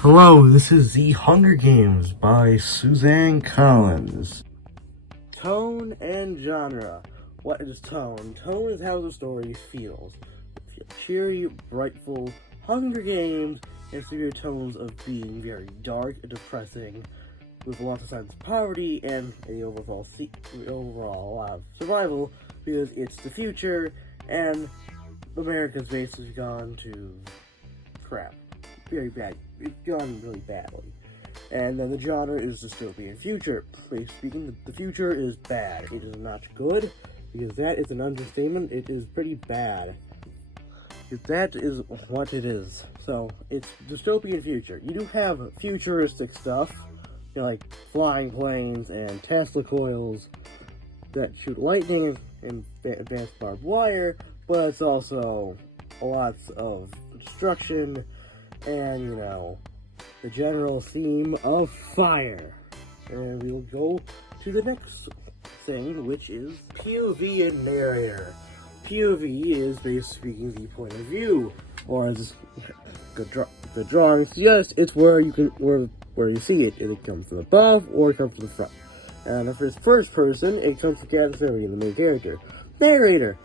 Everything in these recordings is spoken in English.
Hello, this is The Hunger Games by Suzanne Collins. Tone and genre. What is tone? Tone is how the story feels. Cheery, brightful Hunger Games has severe tones of being very dark and depressing, with lots of signs of poverty and the overall survival, because it's the future and America's basically gone to crap. Very bad. It's gone really badly. And then the genre is dystopian future. Basically speaking, the future is bad. It is not good, because that is an understatement. It is pretty bad. That is what it is. So, it's dystopian future. You do have futuristic stuff, like flying planes and Tesla coils that shoot lightning and advanced barbed wire, but it's also lots of destruction and, the general theme of fire. And we'll go to the next thing, which is POV and narrator. POV is basically speaking the point of view, or as the drawing suggests, it's where you see it. It comes from above or it comes from the front. And if it's first person, it comes from Katniss Everdeen, the main character. Narrator.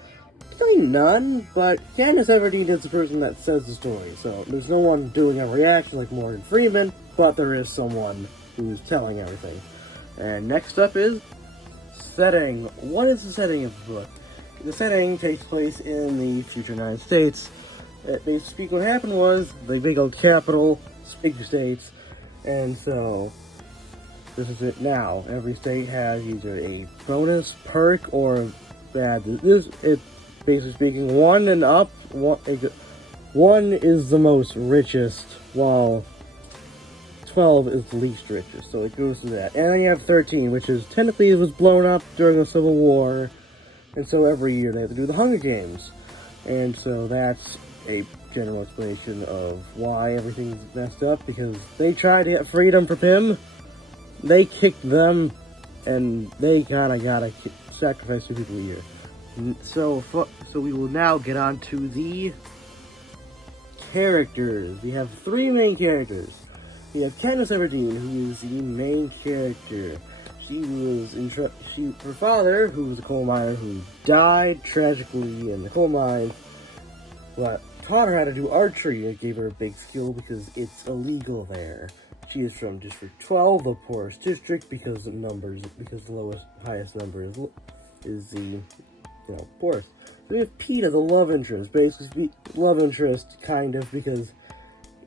Really none, but Katniss Everdeen is the person that says the story, so there's no one doing a reaction like Morgan Freeman, but there is someone who's telling everything. And next up is setting. What is the setting of the book? The setting takes place in the future United States. Basically, what happened was the big old capital, big states, and so this is it now. Every state has either a bonus, perk, or bad. Basically speaking, one and up, one is the most richest, while 12 is the least richest, so it goes to that. And then you have 13, which is technically it was blown up during the Civil War, and so every year they have to do the Hunger Games. And so that's a general explanation of why everything's messed up, because they tried to get freedom from him, they kicked them, and they kinda gotta sacrifice 2 people a year. So we will now get on to the characters. We have 3 main characters. We have Katniss Everdeen, who is the main character. Her father, who was a coal miner who died tragically in the coal mine, but taught her how to do archery. It gave her a big skill because it's illegal there. She is from District 12, the poorest district, because the highest number is the poorest. We have Peeta, the love interest. Basically, love interest, kind of, because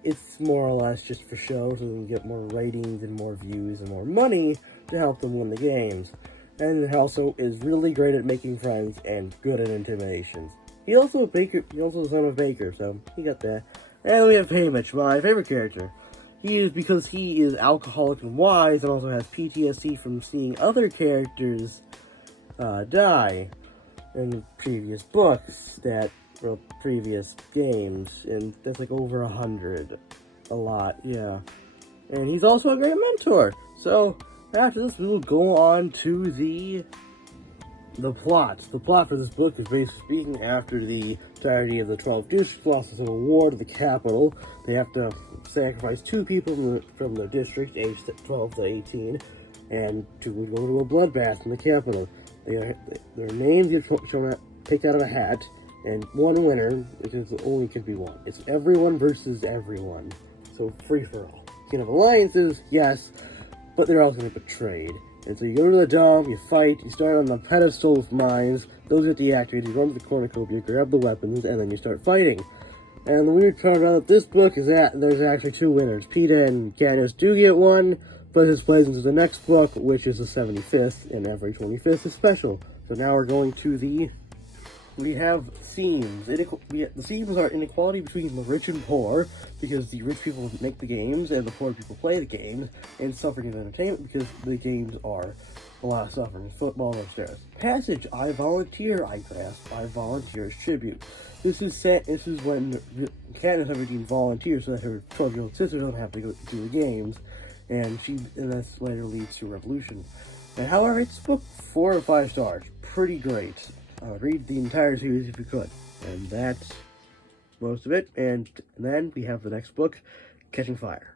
it's more or less just for show, so they can get more ratings and more views and more money to help them win the games. And he also is really great at making friends and good at intimidations. He's also the son of a baker, so he got that. And then we have Haymitch, my favorite character. Because he is alcoholic and wise, and also has PTSD from seeing other characters die in previous books previous games, and that's like over 100. A lot, yeah. And he's also a great mentor. So after this, we will go on to the plot. The plot for this book is basically speaking after the entirety of the 12 districts lost the Civil War to the capital. They have to sacrifice 2 people from their district, aged 12 to 18, and to go to a bloodbath in the capital. Their names get picked out of a hat, and one winner, because only could be one. It's everyone versus everyone, so free for all. You can have alliances, yes, but they're also going to be betrayed. And so you go to the dome, you fight, you start on the pedestal with mines, those get deactivated, you run to the cornucopia, grab the weapons, and then you start fighting. And the weird part about this book is that there's actually 2 winners. Peeta and Katniss do get one, but this plays into the next book, which is the 75th, and every 25th is special. So now we're going to we have themes. The themes are inequality between the rich and poor, because the rich people make the games and the poor people play the games, and suffering and entertainment, because the games are a lot of suffering. Football upstairs. Passage, I volunteer, I grasp, I volunteer as tribute. This is when Katniss Everdeen volunteers so that her 12-year-old sister doesn't have to go to the games, and this later leads to a revolution. And however, it's book 4 or 5 stars. Pretty great. Read the entire series if you could. And that's most of it. And then we have the next book, Catching Fire.